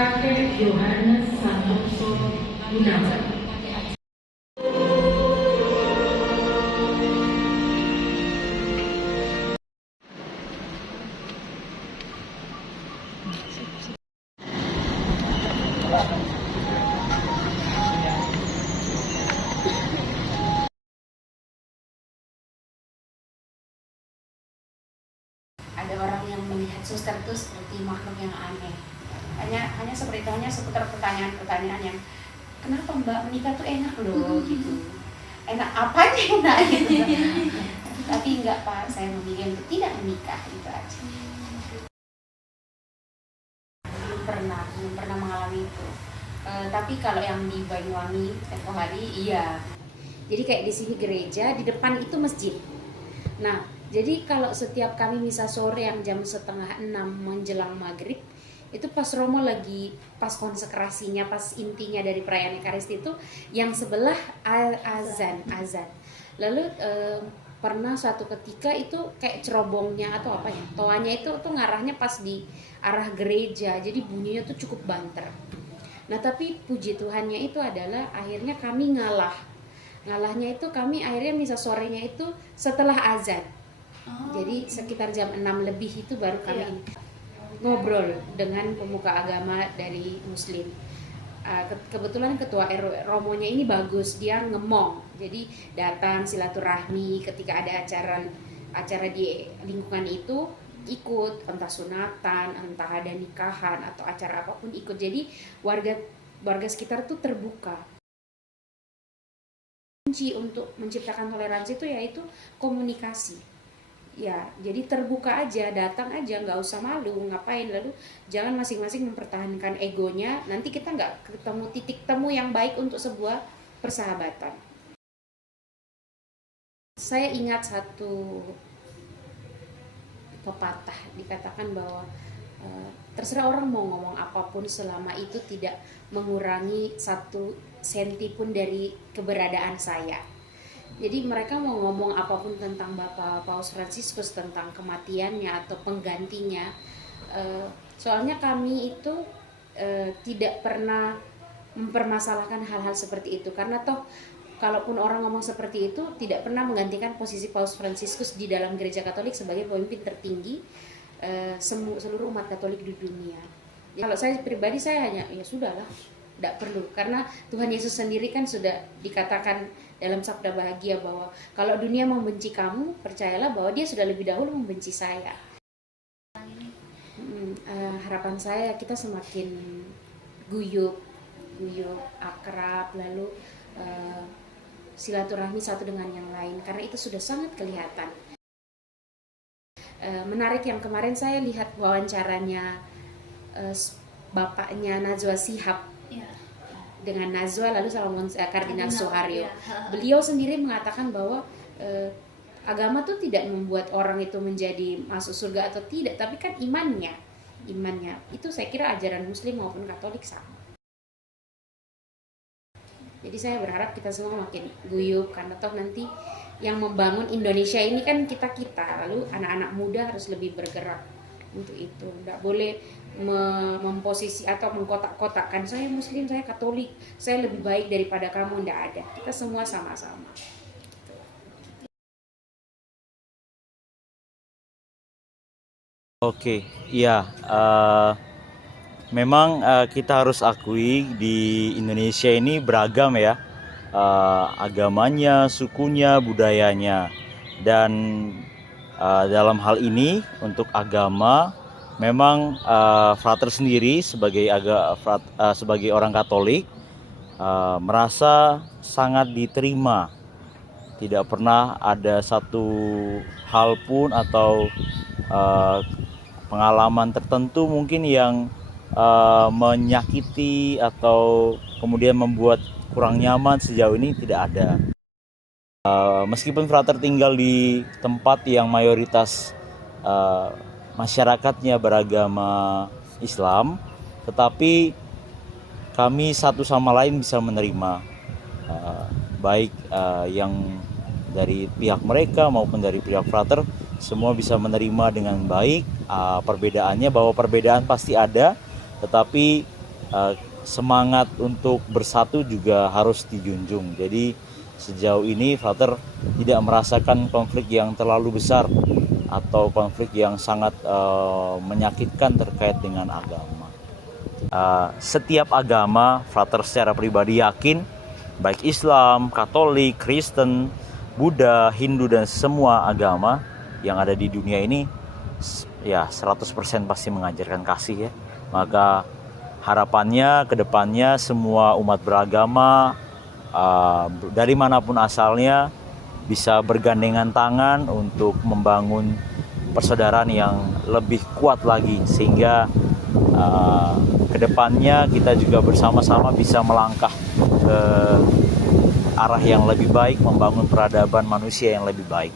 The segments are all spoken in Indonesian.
Kakek Yohanes Santoso Gunawan. Ada orang yang melihat suster itu seperti makhluk yang aneh. Hanya seperti itu, hanya seputar pertanyaan-pertanyaan yang kenapa Mbak menikah tuh enak loh gitu. Enak apanya enak gitu. Tapi enggak Pak, saya memilih untuk tidak menikah gitu aja. Belum pernah mengalami itu. Tapi kalau yang di Banyuwangi tempoh hari iya. Jadi kayak di sini gereja, di depan itu masjid. Nah, jadi kalau setiap kami misa sore yang jam 5:30 menjelang maghrib, itu pas Romo lagi pas konsekrasinya, pas intinya dari perayaan Ekaristi itu, yang sebelah azan. Lalu pernah suatu ketika itu kayak cerobongnya atau apa ya, toanya itu tuh ngarahnya pas di arah gereja, jadi bunyinya tuh cukup banter. Nah tapi puji Tuhannya itu adalah akhirnya kami ngalahnya itu kami akhirnya misa sorenya itu setelah azan. Jadi sekitar jam 6 lebih itu baru kami ngobrol dengan pemuka agama dari Muslim. Kebetulan ketua Romonya ini bagus, dia ngemong. Jadi datang silaturahmi ketika ada acara di lingkungan itu, ikut, entah sunatan, entah ada nikahan atau acara apapun ikut. Jadi warga sekitar tuh terbuka. Kunci untuk menciptakan toleransi itu yaitu komunikasi. Ya, jadi terbuka aja, datang aja, nggak usah malu, ngapain, lalu jangan masing-masing mempertahankan egonya, nanti kita nggak ketemu titik temu yang baik untuk sebuah persahabatan. Saya ingat satu pepatah, dikatakan bahwa terserah orang mau ngomong apapun selama itu tidak mengurangi 1 senti pun dari keberadaan saya. Jadi mereka mau ngomong apapun tentang Bapak Paus Fransiskus, tentang kematiannya atau penggantinya, soalnya kami itu tidak pernah mempermasalahkan hal-hal seperti itu, karena toh kalaupun orang ngomong seperti itu tidak pernah menggantikan posisi Paus Fransiskus di dalam Gereja Katolik sebagai pemimpin tertinggi seluruh umat Katolik di dunia. Ya, kalau saya pribadi saya hanya ya sudahlah, tidak perlu, karena Tuhan Yesus sendiri kan sudah dikatakan dalam sabda bahagia bahwa kalau dunia membenci kamu, percayalah bahwa dia sudah lebih dahulu membenci saya. Harapan saya kita semakin guyup, akrab, lalu silaturahmi satu dengan yang lain, karena itu sudah sangat kelihatan. Menarik yang kemarin saya lihat wawancaranya bapaknya Najwa Shihab dengan Najwa lalu sama Kardinal Soeharyo. Beliau sendiri mengatakan bahwa agama tuh tidak membuat orang itu menjadi masuk surga atau tidak, tapi kan imannya itu saya kira ajaran Muslim maupun Katolik sama. Jadi saya berharap kita semua makin guyup, karena toh nanti yang membangun Indonesia ini kan kita, lalu anak-anak muda harus lebih bergerak untuk itu. Tidak boleh memposisi atau mengkotak-kotakkan saya Muslim, saya Katolik, saya lebih baik daripada kamu. Tidak ada, kita semua sama-sama. Oke, iya. Memang kita harus akui di Indonesia ini beragam ya, agamanya, sukunya, budayanya. Dan dalam hal ini untuk agama, memang Frater sendiri sebagai orang Katolik merasa sangat diterima. Tidak pernah ada satu hal pun atau pengalaman tertentu mungkin yang menyakiti atau kemudian membuat kurang nyaman sejauh ini tidak ada. Meskipun Frater tinggal di tempat yang mayoritas masyarakatnya beragama Islam, tetapi kami satu sama lain bisa menerima, baik yang dari pihak mereka maupun dari pihak Frater, semua bisa menerima dengan baik. Perbedaannya bahwa perbedaan pasti ada, tetapi semangat untuk bersatu juga harus dijunjung. Jadi sejauh ini Frater tidak merasakan konflik yang terlalu besar atau konflik yang sangat menyakitkan terkait dengan agama. Setiap agama Frater secara pribadi yakin, baik Islam, Katolik, Kristen, Buddha, Hindu, dan semua agama yang ada di dunia ini ya 100% pasti mengajarkan kasih ya. Maka harapannya ke depannya semua umat beragama dari manapun asalnya bisa bergandengan tangan untuk membangun persaudaraan yang lebih kuat lagi, sehingga ke depannya kita juga bersama-sama bisa melangkah ke arah yang lebih baik, membangun peradaban manusia yang lebih baik.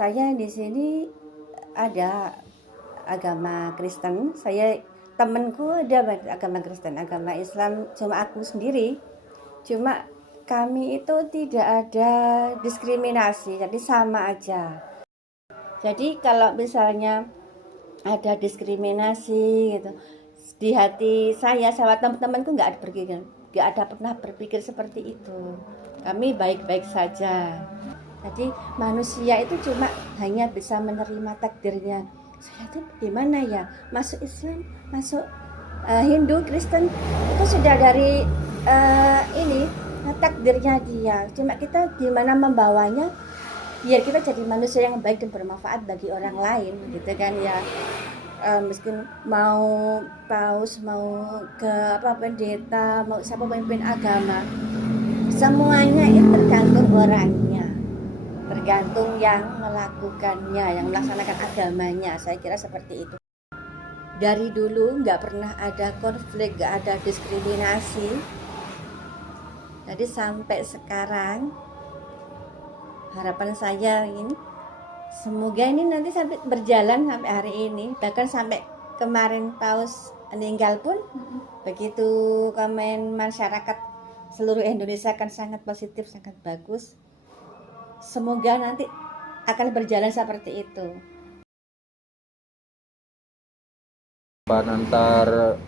Saya di sini ada agama Kristen. Temanku ada agama Kristen, agama Islam, cuma aku sendiri. Cuma kami itu tidak ada diskriminasi, jadi sama aja. Jadi kalau misalnya ada diskriminasi gitu, di hati saya sama teman-temanku nggak ada pernah berpikir seperti itu. Kami baik-baik saja. Jadi manusia itu cuma hanya bisa menerima takdirnya. Saya tuh gimana ya, masuk Islam, masuk Hindu, Kristen, itu sudah dari takdirnya dia. Cuma kita gimana membawanya biar kita jadi manusia yang baik dan bermanfaat bagi orang lain, gitu kan ya. Meskipun mau paus, mau ke pendeta, mau siapa pemimpin agama, semuanya itu tergantung orangnya, tergantung yang melakukannya, yang melaksanakan agamanya. Saya kira seperti itu. Dari dulu nggak pernah ada konflik, nggak ada diskriminasi. Jadi sampai sekarang harapan saya ini semoga ini nanti sampai berjalan sampai hari ini, bahkan sampai kemarin paus meninggal pun begitu komen masyarakat seluruh Indonesia kan sangat positif, sangat bagus. Semoga nanti akan berjalan seperti itu. Antar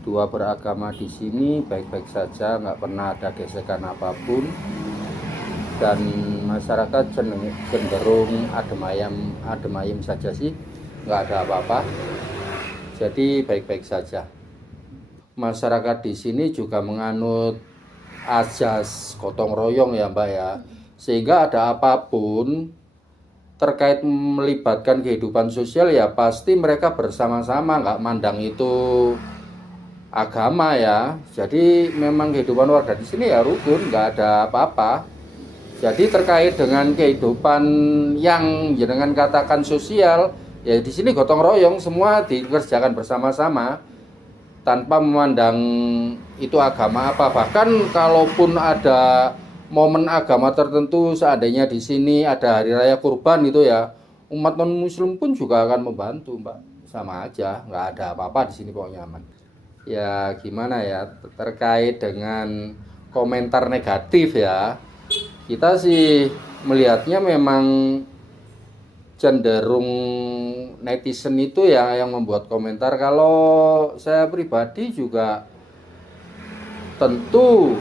dua beragama di sini baik-baik saja, nggak pernah ada gesekan apapun, dan masyarakat cenderung adem ayem saja sih, nggak ada apa-apa. Jadi baik-baik saja. Masyarakat di sini juga menganut azas gotong royong ya Mbak ya, sehingga ada apapun terkait melibatkan kehidupan sosial ya pasti mereka bersama-sama, nggak mandang itu agama ya. Jadi memang kehidupan warga di sini ya rukun, nggak ada apa-apa. Jadi terkait dengan kehidupan yang jenengan katakan sosial ya, di sini gotong royong, semua dikerjakan bersama-sama tanpa memandang itu agama apa. Bahkan kalaupun ada momen agama tertentu, seandainya di sini ada hari raya kurban itu ya, umat non muslim pun juga akan membantu Mbak, sama aja, nggak ada apa-apa di sini pokoknya aman. Ya gimana ya, terkait dengan komentar negatif ya, kita sih melihatnya memang cenderung netizen itu ya yang membuat komentar. Kalau saya pribadi juga tentu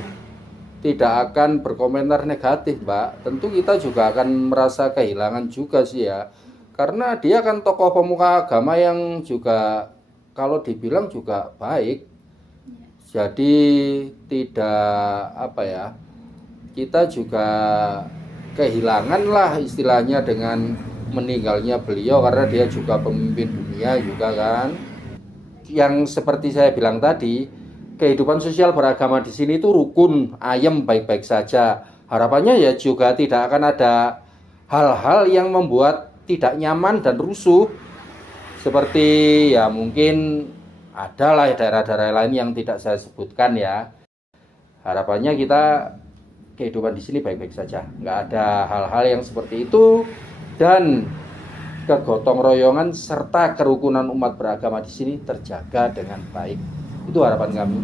tidak akan berkomentar negatif Mbak. Tentu kita juga akan merasa kehilangan juga sih ya, karena dia kan tokoh pemuka agama yang juga kalau dibilang juga baik. Jadi tidak kita juga kehilangan lah istilahnya dengan meninggalnya beliau, karena dia juga pemimpin dunia juga kan. Yang seperti saya bilang tadi, kehidupan sosial beragama di sini itu rukun, ayem, baik-baik saja. Harapannya ya juga tidak akan ada hal-hal yang membuat tidak nyaman dan rusuh. Seperti ya mungkin adalah daerah-daerah lain yang tidak saya sebutkan ya. Harapannya kita kehidupan di sini baik-baik saja, nggak ada hal-hal yang seperti itu, dan kegotong royongan serta kerukunan umat beragama di sini terjaga dengan baik. Itu harapan kami.